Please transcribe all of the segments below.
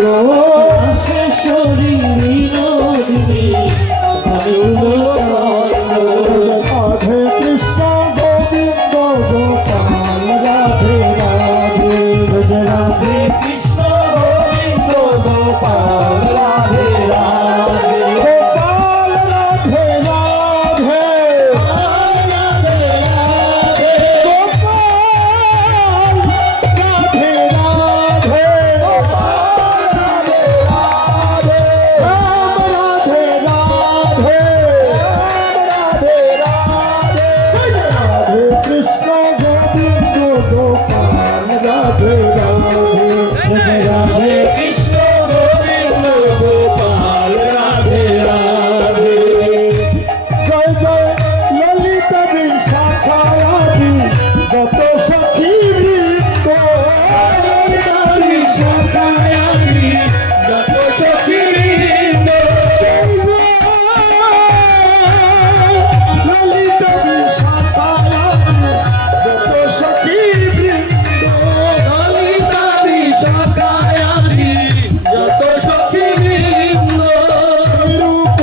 রাধেশ্বরী বিনোদিনী রাধে কৃষ্ণ গোবিন্দ গোপাল রাধে রাধে রাধে কৃষ্ণ গোবিন্দ গোপাল রাধে রাধে গোপাল রাধে রাধে রাধে রাধে গোপাল রাধে রাধে গোপাল রাধে রাধে রাম রাধে রাধে রাধে রাধে রাধে কৃষ্ণ গোবিন্দ গোপাল রাধে রাধে রাধে কৃষ্ণ গোবিন্দ গোপাল রাধে রাধে জয় জয় ললিতা বিশাখায়াদি যত সখী বৃন্দ ললিতা বিশাখায়াদি যত সখী বৃন্দ ললিতা বিশাখায়াদি যত সখী বৃন্দ ললিতা বিশাখায়াদি যত সখী বৃন্দ রূপ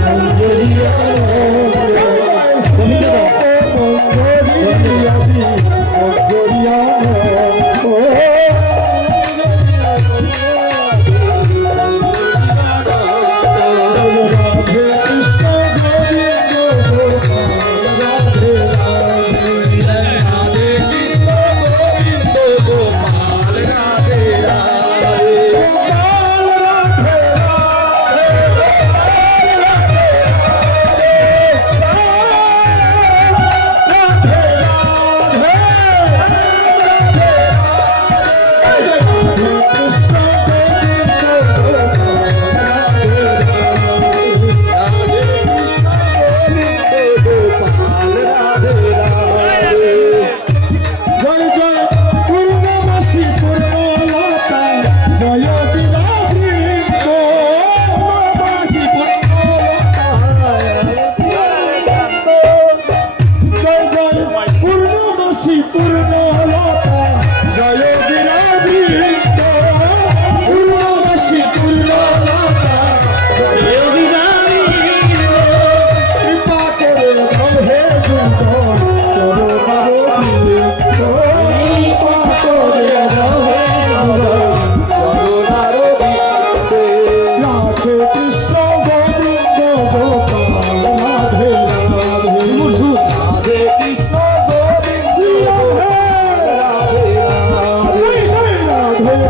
Manjari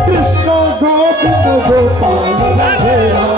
Krishna Govinda Gopal Radhe Radhe